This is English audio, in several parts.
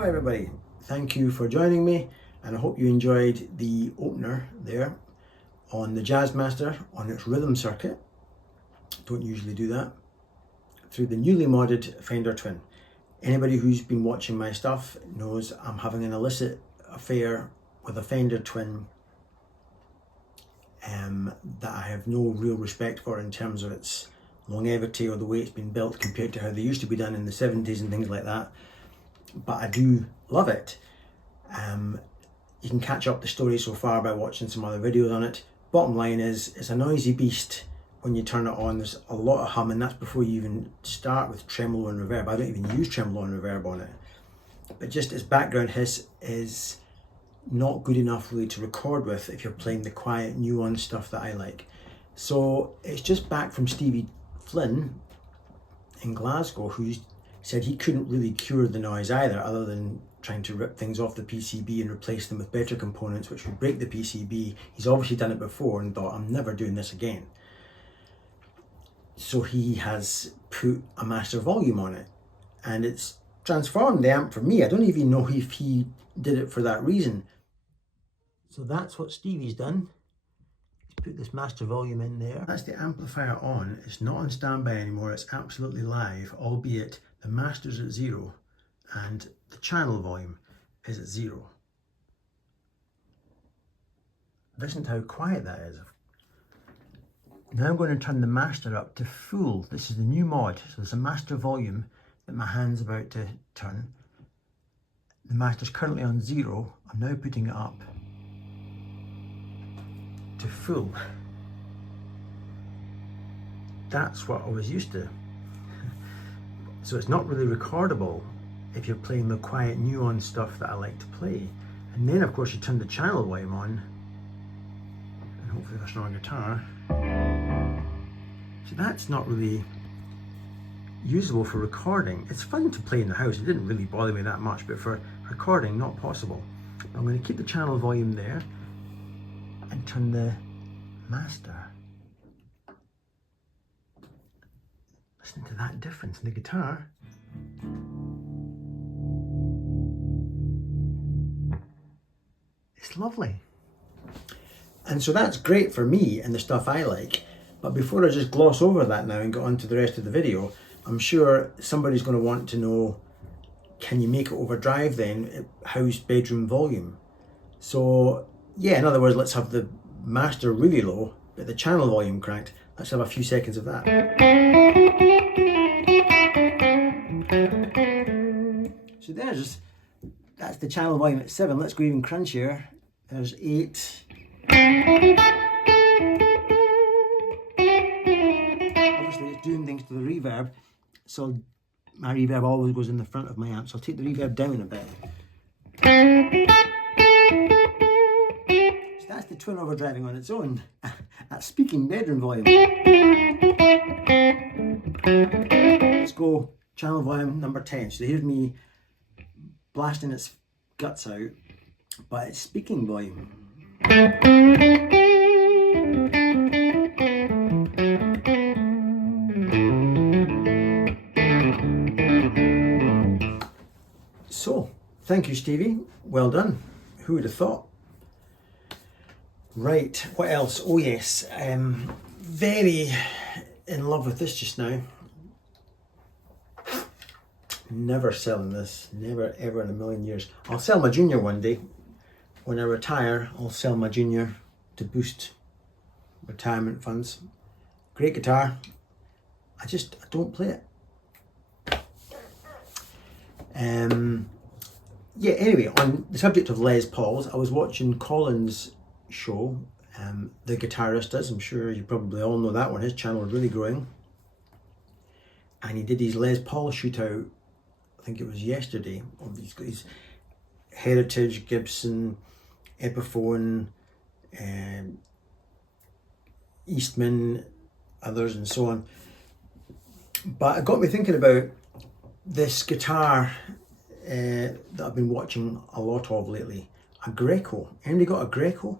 Everybody, thank you for joining me, and I hope you enjoyed the opener there on the Jazzmaster on its rhythm circuit. Don't usually do that. Through the newly modded Fender Twin. Anybody who's been watching my stuff knows I'm having an illicit affair with a Fender Twin that I have no real respect for in terms of its longevity or the way it's been built compared to how they used to be done in the 70s and things like that. But I do love it. You can catch up the story so far by watching some other videos on it. Bottom line is, it's a noisy beast when you turn it on. There's a lot of hum, and that's before you even start with tremolo and reverb. I don't even use tremolo and reverb on it. But just its background hiss is not good enough really to record with if you're playing the quiet, nuanced stuff that I like. So it's just back from Stevie Flynn in Glasgow, who said he couldn't really cure the noise either, other than trying to rip things off the PCB and replace them with better components which would break the PCB. He's obviously done it before and thought, I'm never doing this again. So he has put a master volume on it, and it's transformed the amp for me. I don't even know if he did it for that reason. So that's what Stevie's done. He's put this master volume in there. That's the amplifier on. It's not on standby anymore. It's absolutely live, albeit the master's at 0 and the channel volume is at 0. Listen to how quiet that is. Now I'm going to turn the master up to full. This is the new mod. So there's a master volume that my hand's about to turn. The master's currently on 0. I'm now putting it up to full. That's what I was used to. So it's not really recordable if you're playing the quiet, nuanced stuff that I like to play. And then of course you turn the channel volume on, and hopefully there's not a guitar. So that's not really usable for recording. It's fun to play in the house. It didn't really bother me that much, but for recording, not possible. I'm going to keep the channel volume there and turn the master. Listen to that difference in the guitar. It's lovely. And so that's great for me and the stuff I like. But before I just gloss over that now and get on to the rest of the video, I'm sure somebody's going to want to know, can you make it overdrive then, house bedroom volume? So yeah, in other words, let's have the master really low, but the channel volume cranked. Let's have a few seconds of that. So that's the channel volume at 7. Let's go even crunchier. There's 8. Obviously it's doing things to the reverb, so my reverb always goes in the front of my amp, so I'll take the reverb down a bit. So that's the twin overdriving on its own. That's speaking bedroom volume. Let's go channel volume number 10. So here's me blasting its guts out, but it's speaking volume. So, thank you, Stevie. Well done. Who would have thought? Right, what else? Oh yes, very in love with this just now. Never selling this, never ever in a million years. I'll sell my Junior one day. When I retire, I'll sell my Junior to boost retirement funds. Great guitar. I don't play it. Yeah, anyway, on the subject of Les Pauls, I was watching Colin's show. The guitarist is, I'm sure you probably all know that one. His channel is really growing. And he did his Les Paul shootout, I think it was yesterday. He's got his Heritage, Gibson, Epiphone, Eastman, others and so on. But it got me thinking about this guitar that I've been watching a lot of lately. A Greco. Anybody got a Greco?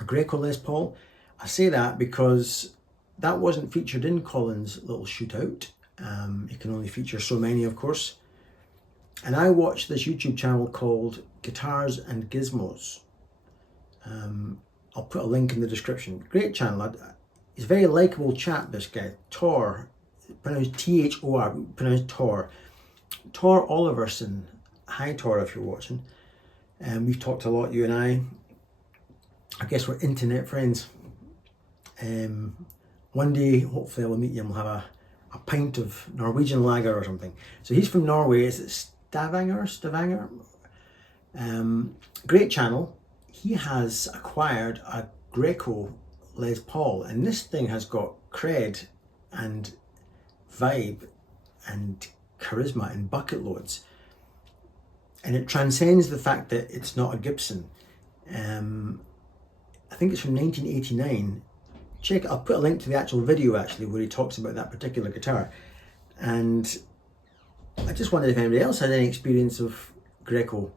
A Greco Les Paul? I say that because that wasn't featured in Colin's little shootout. It can only feature so many, of course. And I watched this YouTube channel called Guitars and Gizmos. I'll put a link in the description. Great channel. He's a very likeable chap, this guy. Tor, pronounced T-H-O-R, pronounced Tor. Tor Oliverson. Hi Tor, if you're watching. We've talked a lot, you and I. I guess we're internet friends. One day, hopefully I will meet you and we'll have a pint of Norwegian lager or something. So he's from Norway. Is it Stavanger? Great channel. He has acquired a Greco Les Paul, and this thing has got cred and vibe and charisma in bucket loads, and it transcends the fact that it's not a Gibson. I think it's from 1989. Check it, I'll put a link to the actual video actually where he talks about that particular guitar. And I just wondered if anybody else had any experience of Greco.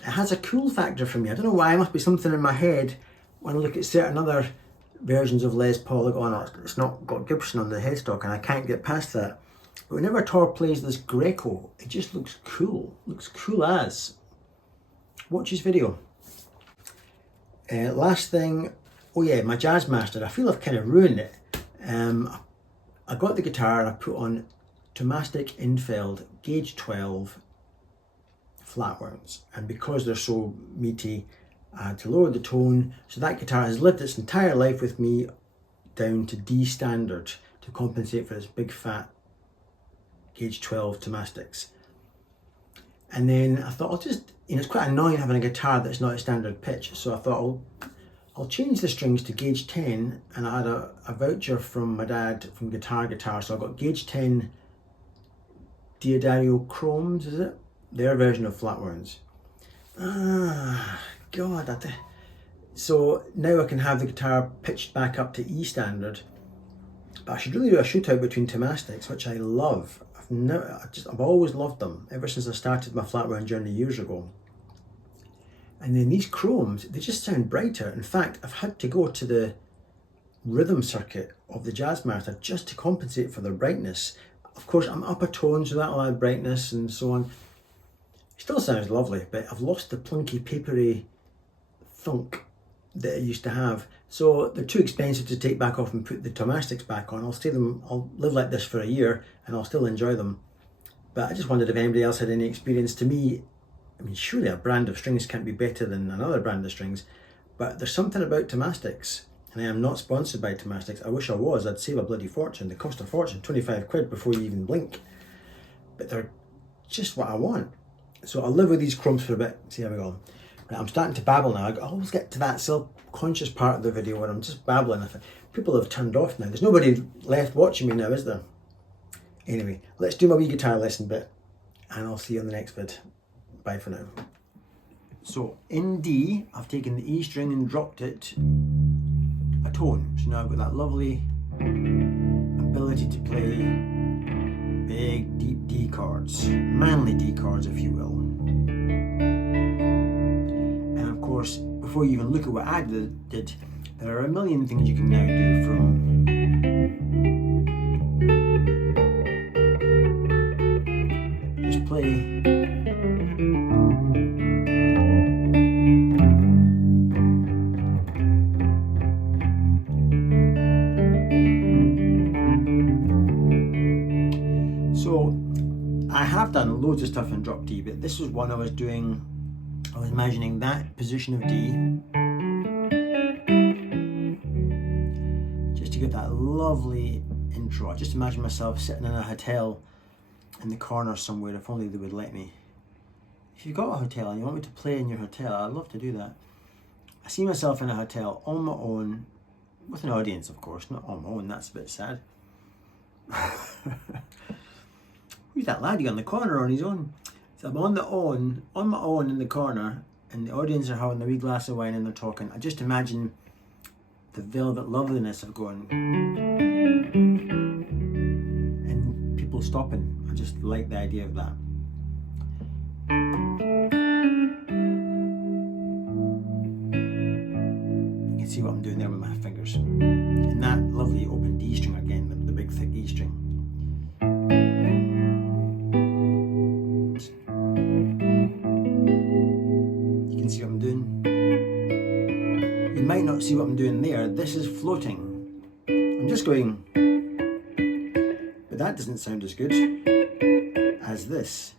It has a cool factor for me. I don't know why, it must be something in my head when I look at certain other versions of Les Paul. I go, oh no, it's not got Gibson on the headstock and I can't get past that. But whenever Tor plays this Greco, it just looks cool. Looks cool as. Watch his video. Last thing, oh yeah, my Jazzmaster. I feel I've kind of ruined it. I got the guitar and I put on Tomastic Infeld gauge 12 flatworms, and because they're so meaty, I had to lower the tone. So that guitar has lived its entire life with me down to D standard to compensate for this big fat gauge 12 Tomastics. And then I thought I'll just, it's quite annoying having a guitar that's not a standard pitch, so I thought I'll change the strings to gauge 10, and I had a voucher from my dad from Guitar, so I got gauge 10 Diodario Chromes, is it? Their version of flatworms. Ah, God. So now I can have the guitar pitched back up to E standard, but I should really do a shootout between Tomastics, which I love. I've always loved them ever since I started my flatworm journey years ago. And then these chromes, they just sound brighter. In fact, I've had to go to the rhythm circuit of the Jazzmaster just to compensate for their brightness. Of course, I'm up a tone, so that'll add brightness and so on. It still sounds lovely, but I've lost the plunky, papery thunk that I used to have. So they're too expensive to take back off and put the Tomastics back on. I'll live like this for a year and I'll still enjoy them. But I just wondered if anybody else had any experience. To me, I mean, surely a brand of strings can't be better than another brand of strings, but there's something about Tomastics, and I am not sponsored by Tomastics. I wish I was. I'd save a bloody fortune. They cost a fortune, 25 quid before you even blink. But they're just what I want. So I'll live with these chromes for a bit, see how we go. Right, I'm starting to babble now. I always get to that self-conscious part of the video where I'm just babbling. People have turned off now. There's nobody left watching me now, is there? Anyway, let's do my wee guitar lesson bit, and I'll see you on the next vid. Bye for now. So in D, I've taken the E string and dropped it a tone. So now I've got that lovely ability to play big, deep D chords, manly D chords, if you will. And of course, before you even look at what I did, there are a million things you can now do from just play. So I have done loads of stuff in drop D, but this was one I was doing. I was imagining that position of D just to get that lovely intro. I just imagine myself sitting in a hotel in the corner somewhere, if only they would let me. If you've got a hotel and you want me to play in your hotel, I'd love to do that. I see myself in a hotel on my own, with an audience of course, not on my own, that's a bit sad. Who's that laddie on the corner on his own? So I'm on my own in the corner, and the audience are having a wee glass of wine and they're talking. I just imagine the velvet loveliness of going and people stopping. I just like the idea of that. You can see what I'm doing there with my fingers. And that lovely open D string again, the big thick E string. See what I'm doing? You might not see what I'm doing there. This is floating. I'm just going, but that doesn't sound as good as this.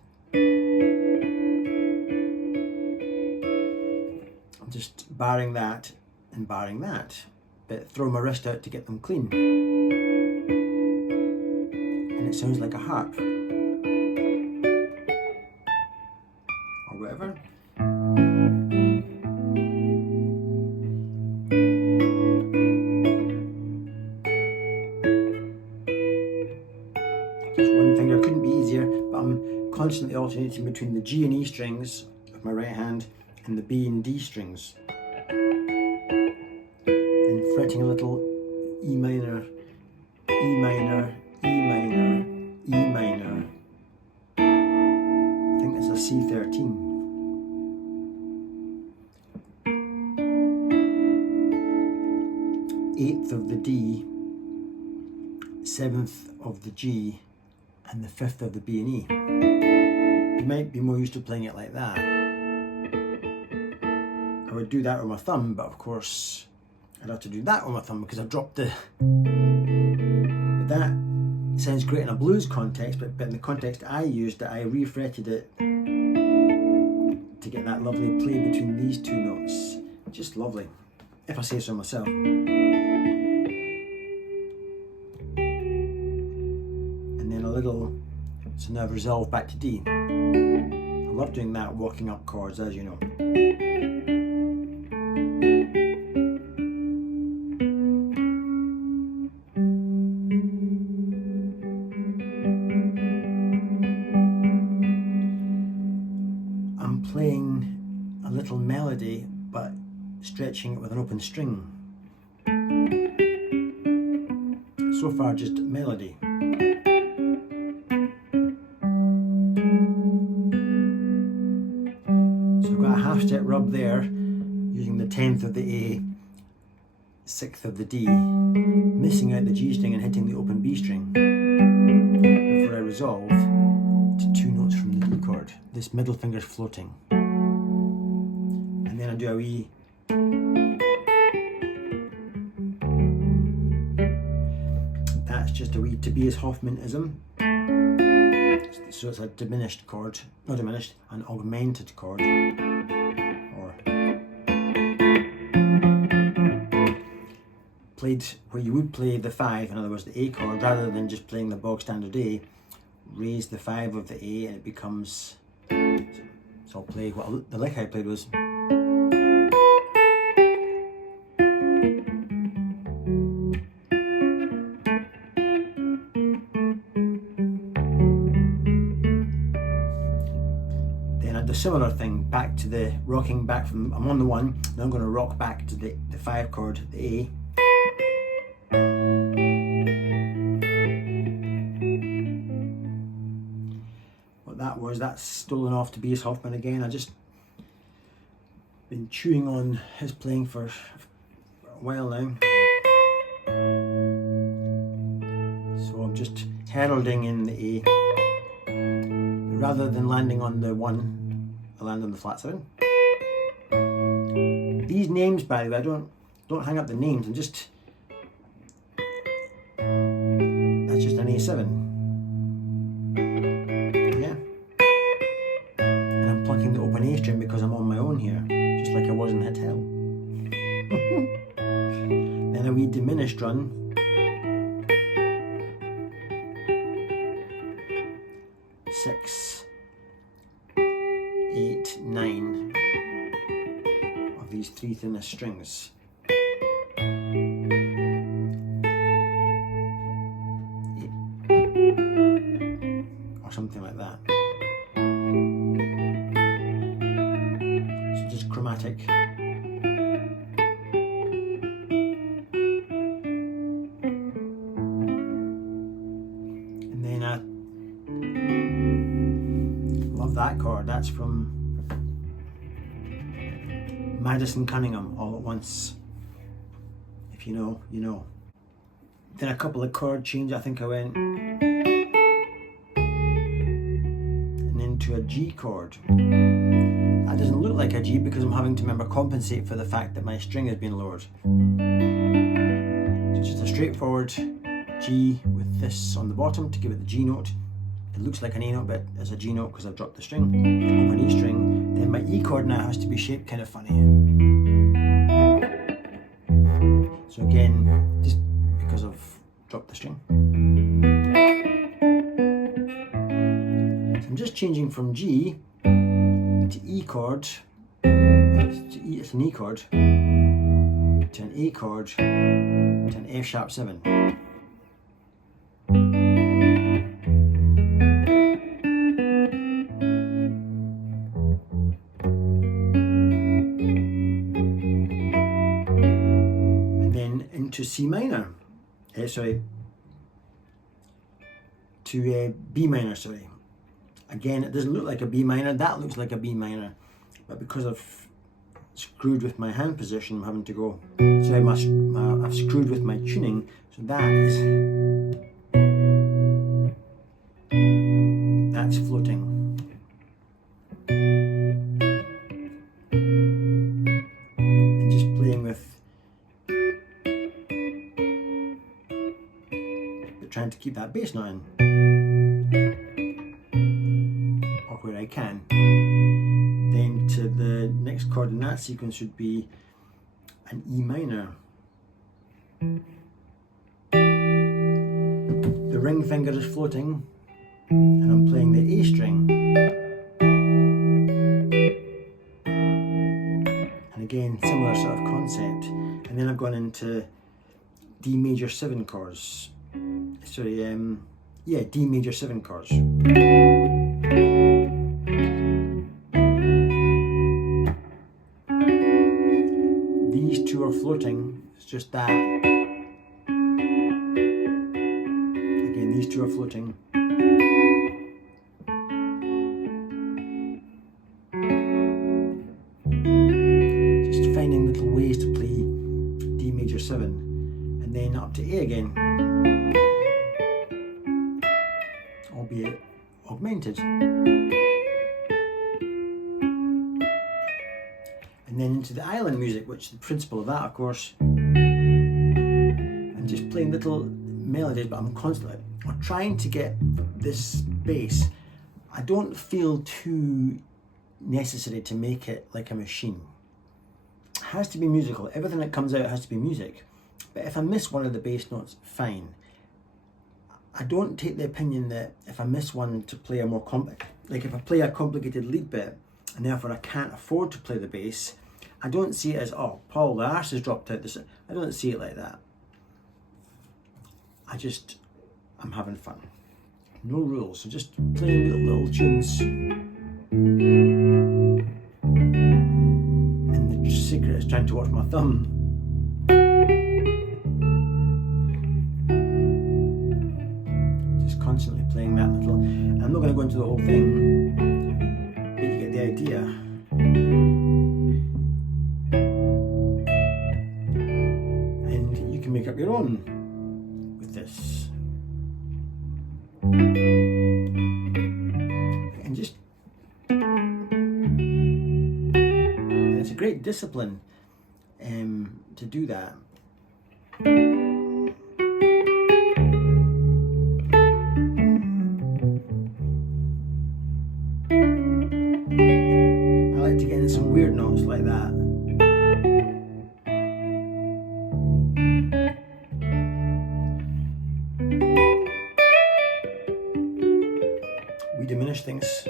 I'm just barring that and barring that, but throw my wrist out to get them clean. And it sounds like a harp. Or whatever. alternating between the G and E strings of my right hand and the B and D strings. Then fretting a little E minor, E minor, E minor, E minor. I think it's a C13. Eighth of the D, 7th of the G, and the 5th of the B and E. You might be more used to playing it like that. I would do that with my thumb, but of course I'd have to do that with my thumb because I've dropped the... But that sounds great in a blues context, but in the context I used, I refretted it to get that lovely play between these two notes. Just lovely, if I say so myself. So now I've resolved back to D. I love doing that walking up chords, as you know. I'm playing a little melody, but stretching it with an open string. So far, just melody. Step rub there, using the 10th of the A, 6th of the D, missing out the G string and hitting the open B string before I resolve to 2 notes from the D chord. This middle finger's floating. And then I do a wee... That's just a wee Tobias Hoffmanism. So it's a diminished chord, not diminished, an augmented chord. Played where you would play the 5, in other words the A chord, rather than just playing the bog standard A, raise the 5 of the A and it becomes, so I'll play, what the lick I played was, then I do a similar thing, back to the rocking back from, I'm on the 1, now I'm going to rock back to the 5 chord, the A. That's stolen off to Tobias Hoffman again. I just been chewing on his playing for a while now, so I'm just heralding in the A. Rather than landing on the 1, I land on the flat 7. These names, by the way, don't hang up the names. That's just an A7. Plucking the open A string because I'm on my own here, just like I was in Hit Hell. Then a wee diminished run. 6, 8, 9 of these 3 thinnest strings. Or something like that. Chromatic. And then I love that chord. That's from Madison Cunningham, All at Once. If you know, you know. Then a couple of chord changes. I think I went and into a G chord. That doesn't look like a G because I'm having to compensate for the fact that my string has been lowered. So just a straightforward G with this on the bottom to give it the G note. It looks like an A note, but it's a G note because I've dropped the string. Open E string. Then my E chord now has to be shaped kind of funny. So again, just because I've dropped the string. So I'm just changing from G to E chord, it's an E chord, to an A chord, to an F sharp 7. C minor. Sorry, to B minor, sorry. Again, it doesn't look like a B minor, that looks like a B minor, but because I've screwed with my hand position, I'm having to go, sorry, I've screwed with my tuning, so that's floating. And just playing with, but trying to keep that bass note in, or where I can. Then to the next chord in that sequence would be an E minor. The ring finger is floating and I'm playing the A string. And again, similar sort of concept. And then I've gone into D major 7 chords. Sorry, yeah, D major 7 chords. These two are floating, it's just that. Again, these two are floating. Just finding little ways to play D major 7 and then up to A again, albeit augmented. And then into the island music, which is the principle of that, of course, and just playing little melodies, but I'm trying to get this bass. I don't feel too necessary to make it like a machine. It has to be musical. Everything that comes out has to be music. But if I miss one of the bass notes, fine. I don't take the opinion that if I miss one to play a more like if I play a complicated lead bit and therefore I can't afford to play the bass, I don't see it as, oh, Paul, the arse has dropped out. I don't see it like that. I'm having fun. No rules, so just playing little tunes. And the secret is trying to watch my thumb. Just constantly playing that little. I'm not going to go into the whole thing, but you get the idea. And you can make up your own with this. And just, and it's a great discipline to do that. I like to get in some weird notes like that. Diminish things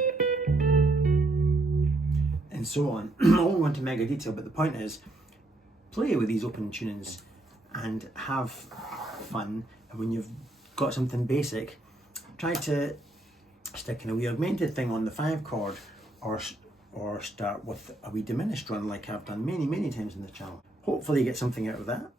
and so on. I won't go into mega detail, but the point is, play with these open tunings and have fun. And when you've got something basic, try to stick in a wee augmented thing on the 5 chord, or start with a wee diminished run like I've done many times in the channel. Hopefully you get something out of that.